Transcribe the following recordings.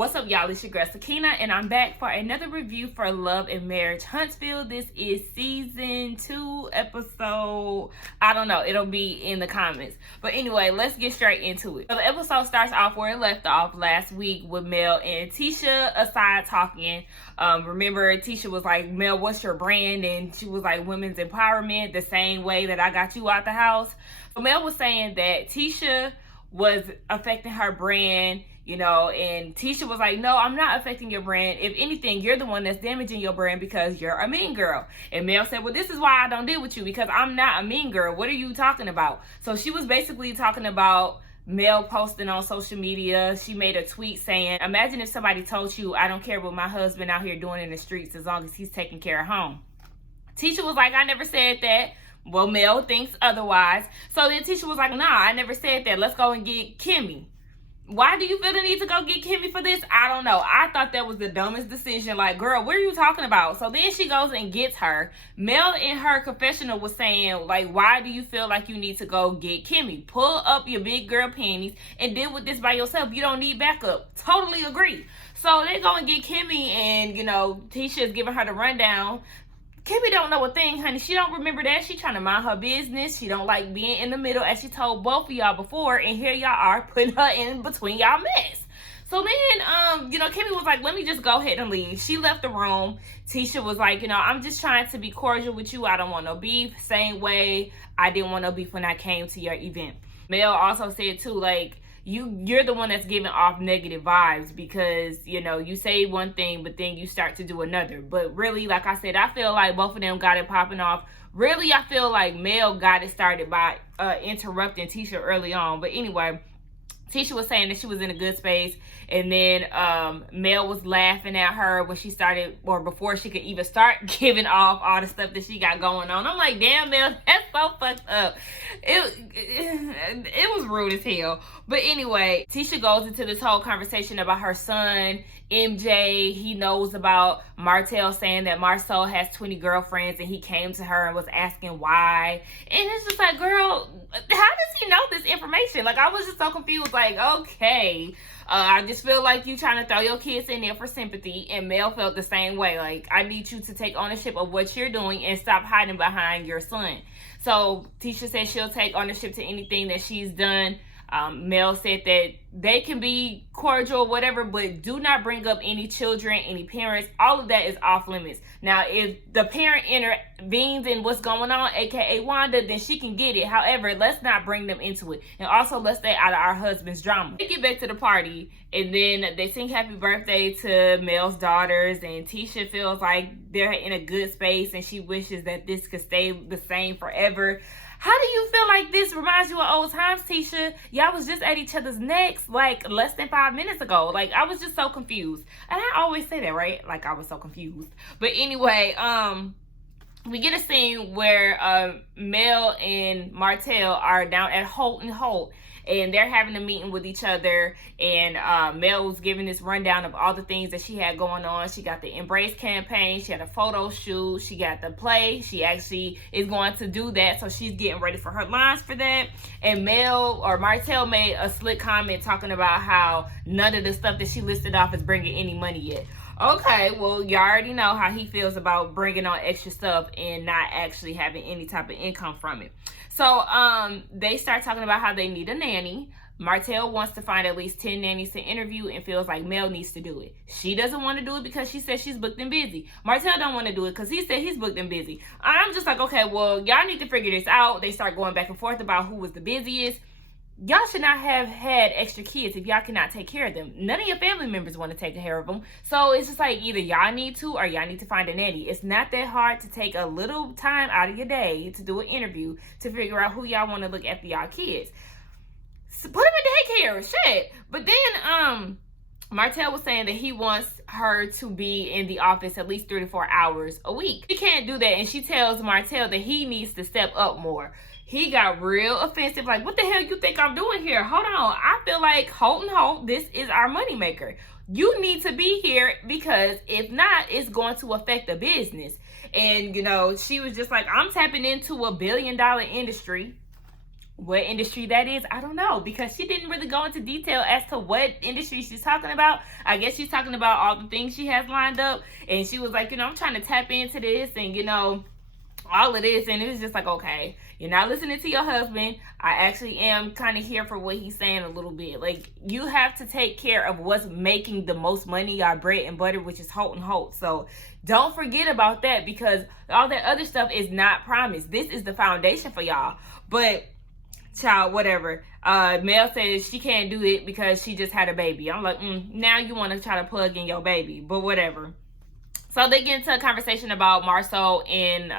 What's up, y'all? It's your girl Sakina, and I'm back for another review for Love and Marriage Huntsville. This is season 2, episode, I don't know, it'll be in the comments. But anyway, let's get straight into it. So the episode starts off where it left off last week with Mel and Tisha aside talking. Remember, Tisha was like, Mel, what's your brand? And she was like, women's empowerment, the same way that I got you out the house. So Mel was saying that Tisha was affecting her brand, you know, and Tisha was like, no, I'm not affecting your brand. If anything, you're the one that's damaging your brand because you're a mean girl. And Mel said, well, this is why I don't deal with you, because I'm not a mean girl. What are you talking about? So she was basically talking about Mel posting on social media. She made a tweet saying, imagine if somebody told you, I don't care what my husband out here doing in the streets as long as he's taking care of home. Tisha was like, I never said that. Well, Mel thinks otherwise. So then Tisha was like, nah, I never said that. Let's go and get Kimmy. Why do you feel the need to go get Kimmy for this? I don't know. I thought that was the dumbest decision. Like, girl, what are you talking about? So then she goes and gets her. Mel in her confessional was saying, like, why do you feel like you need to go get Kimmy? Pull up your big girl panties and deal with this by yourself. You don't need backup. Totally agree. So they go and get Kimmy, and, you know, Tisha's giving her the rundown. Kimmy don't know a thing, honey. She don't remember that. She trying to mind her business. She don't like being in the middle, as she told both of y'all before. And here y'all are putting her in between y'all mess. So then, you know, Kimmy was like, let me just go ahead and leave. She left the room. Tisha was like, you know, I'm just trying to be cordial with you. I don't want no beef. Same way I didn't want no beef when I came to your event. Mel also said too, like, you're the one that's giving off negative vibes because, you know, you say one thing, but then you start to do another. But really, like I said, I feel like both of them got it popping off. Really, I feel like Mel got it started by interrupting Tisha early on. But anyway, Tisha was saying that she was in a good space, and then Mel was laughing at her when she started, or before she could even start giving off all the stuff that she got going on. I'm like, damn, Mel, that's so fucked up. It was rude as hell. But anyway, Tisha goes into this whole conversation about her son, MJ. He knows about Martell saying that Marsau has 20 girlfriends, and he came to her and was asking why. And it's just like, girl, how does he know this information? Like, I was just so confused. Like, okay, I just feel like you trying to throw your kids in there for sympathy. And Mel felt the same way. Like, I need you to take ownership of what you're doing and stop hiding behind your son. So Tisha said she'll take ownership to anything that she's done. Mel said that they can be cordial or whatever, but do not bring up any children, any parents. All of that is off limits. Now, if the parent intervenes in what's going on, aka Wanda, then she can get it. However, let's not bring them into it. And also, let's stay out of our husband's drama. They get back to the party, and then they sing happy birthday to Mel's daughters, and Tisha feels like they're in a good space, and she wishes that this could stay the same forever. How do you feel like this reminds you of old times, Tisha? Y'all was just at each other's necks like less than 5 minutes ago. Like, I was just so confused. And I always say that, right? Like, I was so confused. But anyway, we get a scene where Mel and Martell are down at Holt and Holt, and they're having a meeting with each other, and Mel was giving this rundown of all the things that she had going on. She got the Embrace campaign, she had a photo shoot, she got the play. She actually is going to do that, so she's getting ready for her lines for that. And Martell made a slick comment talking about how none of the stuff that she listed off is bringing any money yet. Okay, well, you already know how he feels about bringing on extra stuff and not actually having any type of income from it. So they start talking about how they need a nanny. Martell wants to find at least 10 nannies to interview and feels like Mel needs to do it. She doesn't want to do it because she says she's booked and busy. Martell don't want to do it because he said he's booked and busy. I'm just like, okay, well, y'all need to figure this out. They start going back and forth about who was the busiest. Y'all should not have had extra kids if y'all cannot take care of them. None of your family members want to take care of them. So it's just like, either y'all need to or y'all need to find a nanny. It's not that hard to take a little time out of your day to do an interview to figure out who y'all want to look after y'all kids. So put them in daycare, shit. But then Martell was saying that he wants her to be in the office at least 3 to 4 hours a week. She can't do that, and she tells Martell that he needs to step up more. He got real offensive, like, what the hell you think I'm doing here? Hold on, I feel like Holt and Holt, this is our moneymaker. You need to be here because if not, it's going to affect the business. And, you know, she was just like, I'm tapping into $1 billion industry. What industry that is, I don't know, because she didn't really go into detail as to what industry she's talking about. I guess she's talking about all the things she has lined up, and she was like, I'm trying to tap into this, and all of this. And it was just like, okay, you're not listening to your husband. I actually am kind of here for what he's saying a little bit. Like, you have to take care of what's making the most money, your bread and butter, which is Holt and Holt. So don't forget about that, because all that other stuff is not promised. This is the foundation for y'all. But child, whatever. Mel says she can't do it because she just had a baby. I'm like, now you want to try to plug in your baby, but whatever. So they get into a conversation about Marsau and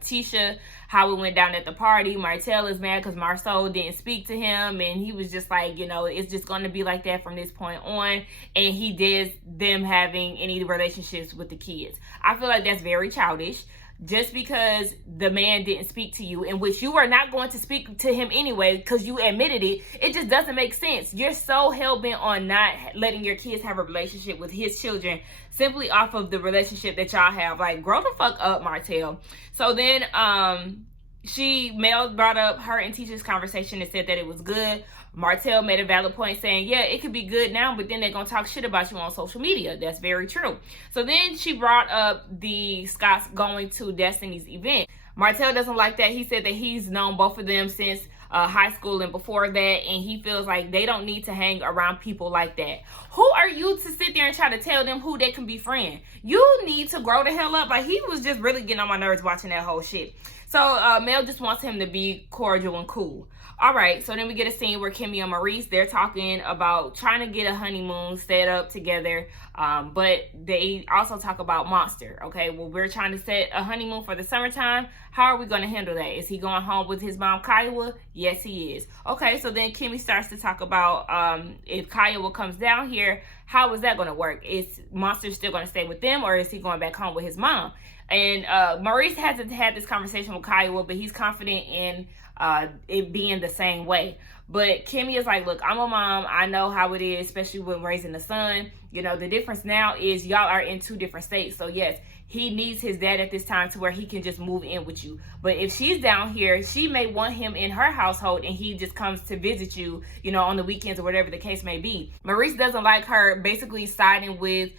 Tisha, how it went down at the party. Martell is mad because Marsau didn't speak to him, and he was just like, it's just going to be like that from this point on. And he did them having any relationships with the kids. I feel like that's very childish. Just because the man didn't speak to you, in which you are not going to speak to him anyway because you admitted it, it just doesn't make sense. You're so hell-bent on not letting your kids have a relationship with his children simply off of the relationship that y'all have. Like, grow the fuck up, Martell. So then Mel brought up her and Tisha's conversation and said that it was good. Martell made a valid point saying, yeah, it could be good now, but then they're going to talk shit about you on social media. That's very true. So then she brought up the Scotts going to Destiny's event. Martell doesn't like that. He said that he's known both of them since high school and before that, and he feels like they don't need to hang around people like that. Who are you to sit there and try to tell them who they can be friends? You need to grow the hell up. Like, he was just really getting on my nerves watching that whole shit. So Mel just wants him to be cordial and cool. All right, so then we get a scene where Kimmy and Maurice, they're talking about trying to get a honeymoon set up together, but they also talk about Monster. Okay, well, we're trying to set a honeymoon for the summertime. How are we going to handle that? Is he going home with his mom, Kiowa? Yes, he is. Okay, so then Kimmy starts to talk about if Kiowa comes down here, how is that going to work? Is Monster still going to stay with them, or is he going back home with his mom? And Maurice hasn't had this conversation with Kiowa, but he's confident in it being the same way. But Kimmy is like, look, I'm a mom. I know how it is, especially when raising a son. The difference now is y'all are in two different states. So yes, he needs his dad at this time to where he can just move in with you. But if she's down here, she may want him in her household and he just comes to visit you, on the weekends or whatever the case may be. Maurice doesn't like her basically siding with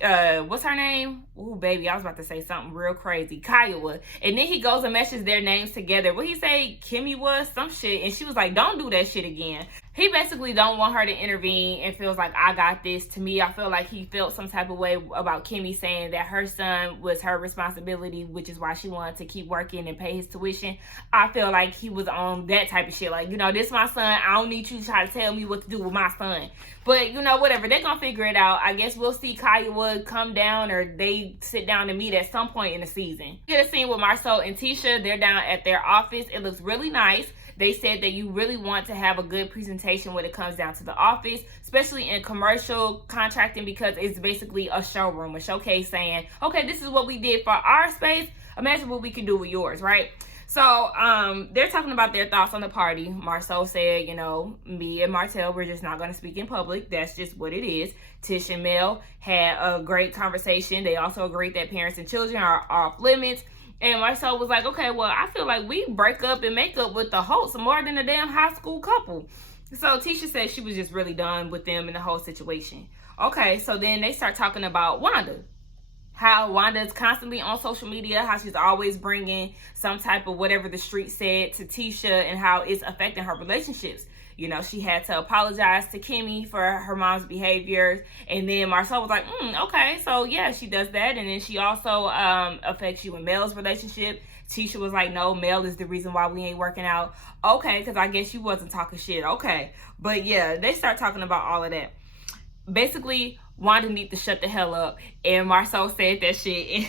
what's her name? Ooh, baby, I was about to say something real crazy. Kiowa. And then he goes and meshes their names together. What he say? Kimmy was some shit. And she was like, don't do that shit again. He basically don't want her to intervene and feels like, I got this. To me, I feel like he felt some type of way about Kimmy saying that her son was her responsibility, which is why she wanted to keep working and pay his tuition. I feel like he was on that type of shit. Like, this my son. I don't need you to try to tell me what to do with my son. But, whatever. They're going to figure it out. I guess we'll see Kiowa come down, or they sit down and meet at some point in the season. You get a scene with Marsau and Tisha. They're down at their office. It looks really nice. They said that you really want to have a good presentation when it comes down to the office, especially in commercial contracting, because it's basically a showroom, a showcase saying, okay, this is what we did for our space. Imagine what we can do with yours, right? So they're talking about their thoughts on the party. Marsau said, me and Martell, we're just not going to speak in public. That's just what it is. Tish and Mel had a great conversation. They also agreed that parents and children are off limits. And Marsau was like, okay, well, I feel like we break up and make up with the Holts more than a damn high school couple. So Tisha said she was just really done with them and the whole situation. Okay, so then they start talking about Wanda. How Wanda is constantly on social media, how she's always bringing some type of whatever the street said to Tisha and how it's affecting her relationships. She had to apologize to Kimmy for her mom's behavior. And then Marsau was like, okay, so yeah, she does that. And then she also affects you in Mel's relationship. Tisha was like, no, Mel is the reason why we ain't working out. Okay, because I guess you wasn't talking shit. Okay. But yeah, they start talking about all of that. Basically, Wanda need to shut the hell up. And Marsau said that shit.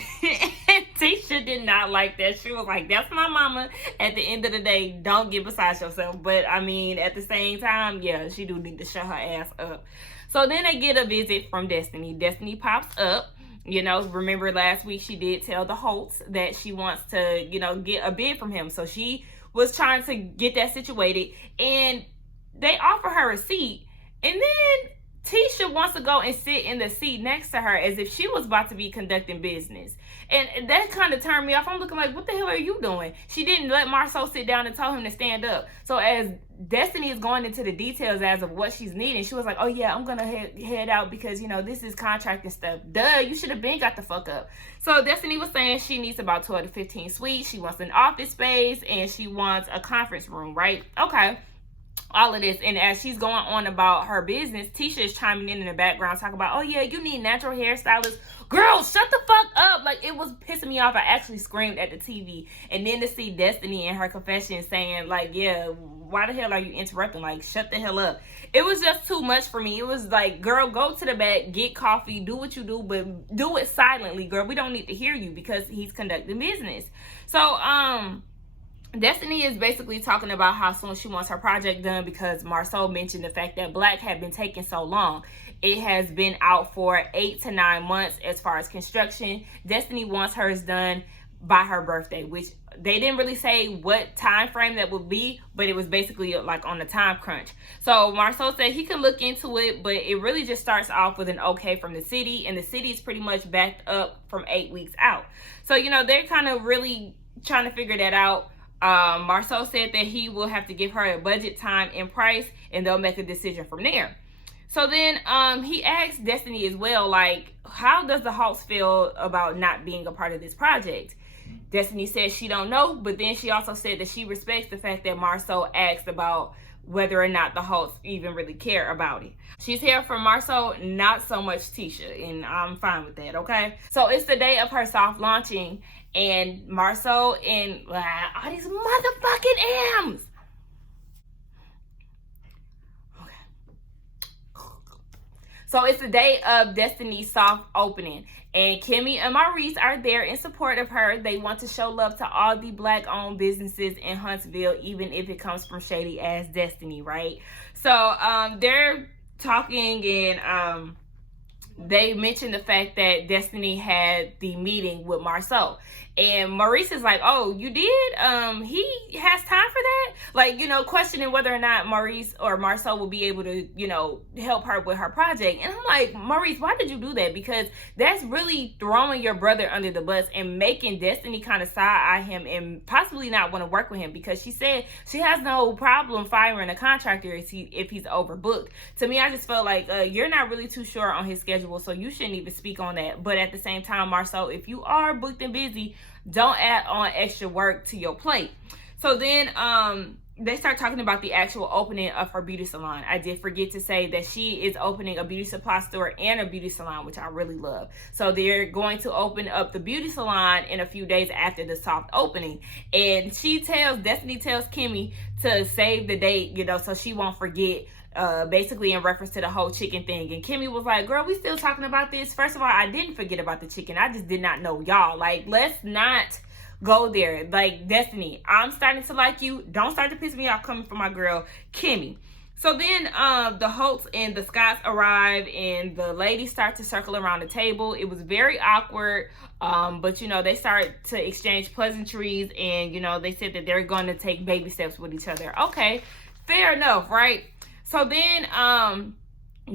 And Tisha did not like that. She was like, that's my mama. At the end of the day, don't get beside yourself. But I mean, at the same time, yeah, she do need to shut her ass up. So then they get a visit from Destiny. Destiny pops up. Remember last week she did tell the Holts that she wants to, get a bid from him. So she was trying to get that situated. And they offer her a seat. And then Tisha wants to go and sit in the seat next to her as if she was about to be conducting business. And that kind of turned me off. I'm looking like, what the hell are you doing? She didn't let Marsau sit down and tell him to stand up. So as Destiny is going into the details as of what she's needing, she was like, oh yeah, I'm going to head out because, you know, this is contract and stuff. Duh, you should have been got the fuck up. So Destiny was saying she needs about 12 to 15 suites. She wants an office space and she wants a conference room, right? Okay. All of this, and as she's going on about her business, Tisha is chiming in the background talking about, oh yeah, you need natural hairstylists. Girl, shut the fuck up. Like, it was pissing me off. I actually screamed at the TV. And then to see Destiny in her confession saying like, yeah, why the hell are you interrupting? Like, shut the hell up. It was just too much for me. It was like, girl, go to the back, get coffee, do what you do, but do it silently, girl. We don't need to hear you because he's conducting business. So Destiny is basically talking about how soon she wants her project done because Marsau mentioned the fact that Black had been taking so long. It has been out for 8 to 9 months as far as construction. Destiny wants hers done by her birthday, which they didn't really say what time frame that would be, but it was basically like on the time crunch. So Marsau said he can look into it, but it really just starts off with an okay from the city, and the city is pretty much backed up from 8 weeks out. So, you know, they're kind of really trying to figure that out. Marsau said that he will have to give her a budget, time, and price, and they'll make a decision from there. So then he asked Destiny as well, like, how does the Holts feel about not being a part of this project? Destiny said she don't know, but then she also said that she respects the fact that Marsau asked about whether or not the Holts even really care about it. She's here for Marsau, not so much Tisha, and I'm fine with that, okay? So it's the day of her soft launching, and Marsau and all these motherfucking M's. So it's the day of Destiny's soft opening, and Kimmy and Maurice are there in support of her. They want to show love to all the Black-owned businesses in Huntsville, even if it comes from shady ass Destiny, right? So they're talking, and they mentioned the fact that Destiny had the meeting with Marsau. And Maurice is like, oh, you did? He has time for that? Like, you know, questioning whether or not Maurice or Marsau will be able to, you know, help her with her project. And I'm like, Maurice, why did you do that? Because that's really throwing your brother under the bus and making Destiny kind of side-eye him and possibly not want to work with him, because she said she has no problem firing a contractor if he's overbooked. To me, I just felt like you're not really too sure on his schedule, so you shouldn't even speak on that. But at the same time, Marsau, if you are booked and busy, don't add on extra work to your plate. So then they start talking about the actual opening of her beauty salon. I did forget to say that she is opening a beauty supply store and a beauty salon, which I really love. So they're going to open up the beauty salon in a few days after the soft opening. And Destiny tells Kimmy to save the date, you know, so she won't forget, basically in reference to the whole chicken thing. And Kimmy was like, girl, we still talking about this? First of all, I didn't forget about the chicken. I just did not know y'all. Like, let's not go there. Like, Destiny, I'm starting to like you. Don't start to piss me off coming from my girl, Kimmy. So then the Holts and the Scotts arrive, and the ladies start to circle around the table. It was very awkward, but, you know, they start to exchange pleasantries, and, you know, they said that they're going to take baby steps with each other. Okay, fair enough, right? So then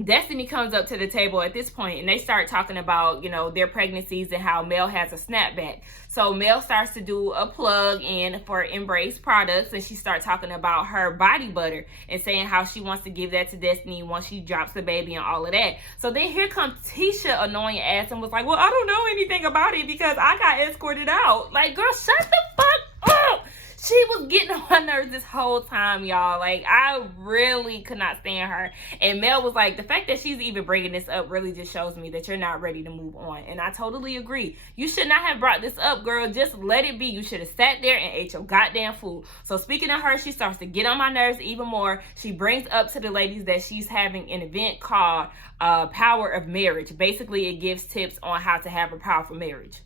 Destiny comes up to the table at this point, and they start talking about, you know, their pregnancies and how Mel has a snapback. So Mel starts to do a plug in for Embrace products, and she starts talking about her body butter and saying how she wants to give that to Destiny once she drops the baby and all of that. So then here comes Tisha, annoying ass, and was like, well, I don't know anything about it because I got escorted out. Like, girl, shut the fuck up. She was getting on my nerves this whole time, y'all. Like, I really could not stand her. And Mel was like, the fact that she's even bringing this up really just shows me that you're not ready to move on. And I totally agree. You should not have brought this up, girl. Just let it be. You should have sat there and ate your goddamn food. So speaking of her, she starts to get on my nerves even more. She brings up to the ladies that she's having an event called Power of Marriage. Basically, it gives tips on how to have a powerful marriage.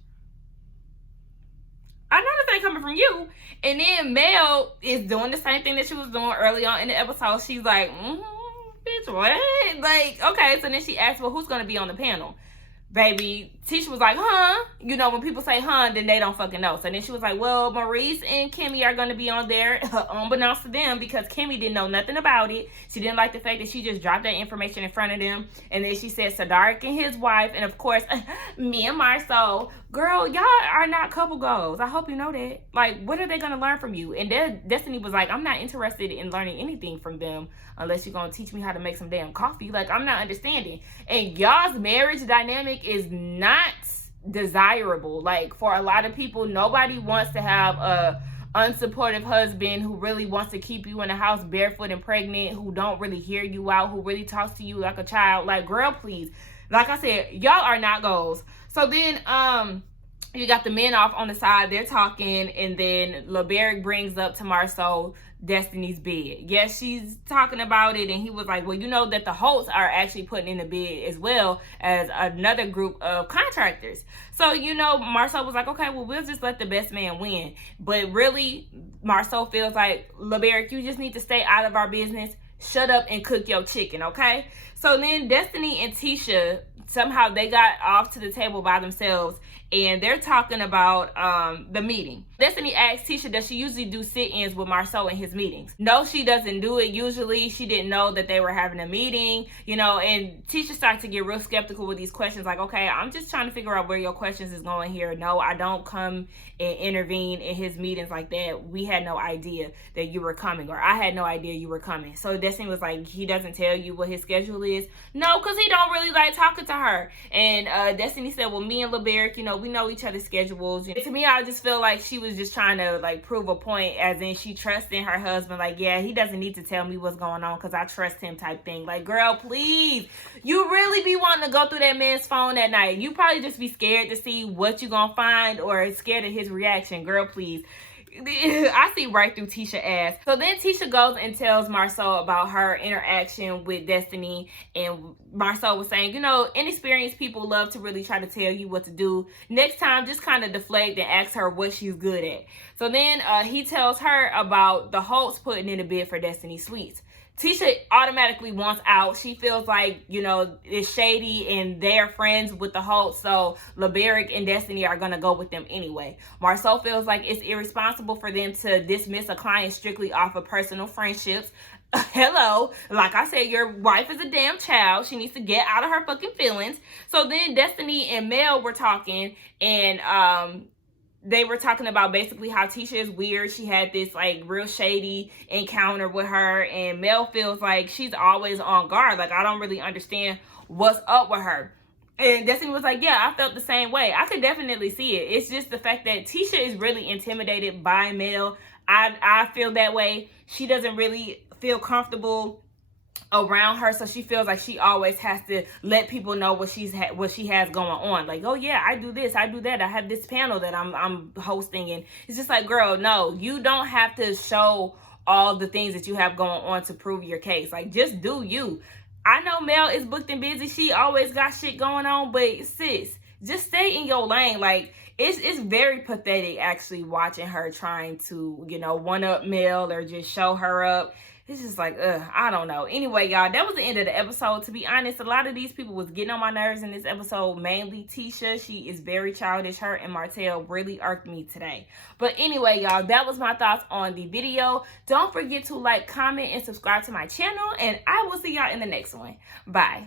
I know this ain't coming from you. And then Mel is doing the same thing that she was doing early on in the episode. She's like, bitch, what? Like, okay. So then she asked, well, who's going to be on the panel? Baby, Tisha was like, huh? You know, when people say huh, then they don't fucking know. So then she was like, well, Maurice and Kimmy are going to be on there, unbeknownst to them, because Kimmy didn't know nothing about it. She didn't like the fact that she just dropped that information in front of them. And then she said Sadarik and his wife, and of course, me and Marsau. Girl, y'all are not couple goals. I hope you know that. Like, what are they going to learn from you? And Destiny was like, I'm not interested in learning anything from them unless you're going to teach me how to make some damn coffee. Like, I'm not understanding. And y'all's marriage dynamic is not desirable. Like, for a lot of people, nobody wants to have a unsupportive husband who really wants to keep you in the house barefoot and pregnant, who don't really hear you out, who really talks to you like a child. Like, girl, please. Like I said, y'all are not goals. So then, you got the men off on the side, they're talking, and then LeBerick brings up to Marsau Destiny's bid. Yes, she's talking about it, and he was like, well, you know that the Holts are actually putting in a bid as well as another group of contractors. So, you know, Marsau was like, okay, well, we'll just let the best man win. But really, Marsau feels like, LeBerick, you just need to stay out of our business. Shut up and cook your chicken, okay? So then Destiny and Tisha, somehow they got off to the table by themselves, and they're talking about the meeting. Destiny asked Tisha, does she usually do sit-ins with Marsau in his meetings? No, she doesn't do it usually. She didn't know that they were having a meeting, you know, and Tisha started to get real skeptical with these questions. Like, okay, I'm just trying to figure out where your questions is going here. No, I don't come and intervene in his meetings like that. We had no idea that you were coming, or I had no idea you were coming. So Destiny was like, he doesn't tell you what his schedule is? No, because he don't really like talking to her. And Destiny said, well, me and LeBerick, you know, we know each other's schedules. And to me, I just feel like she was just trying to like prove a point, as in she trusts in her husband. Like, yeah, he doesn't need to tell me what's going on because I trust him type thing. Like, girl, please. You really be wanting to go through that man's phone at night. You probably just be scared to see what you gonna find, or scared of his reaction. Girl, please. I see right through Tisha ass. So then Tisha goes and tells Marsau about her interaction with Destiny, and Marsau was saying, you know, inexperienced people love to really try to tell you what to do. Next time, just kind of deflect and ask her what she's good at. So then he tells her about the Holts putting in a bid for Destiny Sweets. Tisha automatically wants out. She feels like, you know, it's shady and they're friends with the Holts, so LeBerick and Destiny are going to go with them anyway. Marsau feels like it's irresponsible for them to dismiss a client strictly off of personal friendships. Hello, like I said, your wife is a damn child. She needs to get out of her fucking feelings. So then Destiny and Mel were talking, and they were talking about basically how Tisha is weird. She had this like real shady encounter with her, and Mel feels like she's always on guard. Like, I don't really understand what's up with her. And Destiny was like, yeah, I felt the same way. I could definitely see it. It's just the fact that Tisha is really intimidated by Mel. I feel that way. She doesn't really feel comfortable around her, so she feels like she always has to let people know what she has going on. Like, oh yeah, I do this, I do that, I have this panel that I'm hosting. And it's just like, girl, no, you don't have to show all the things that you have going on to prove your case. Like, just do you. I know Mel is booked and busy, she always got shit going on, but sis, just stay in your lane. Like, it's very pathetic actually watching her trying to, you know, one up Mel or just show her up. It's just like, I don't know. Anyway, y'all, that was the end of the episode. To be honest, a lot of these people was getting on my nerves in this episode. Mainly Tisha. She is very childish. Her and Martell really irked me today. But anyway, y'all, that was my thoughts on the video. Don't forget to like, comment, and subscribe to my channel. And I will see y'all in the next one. Bye.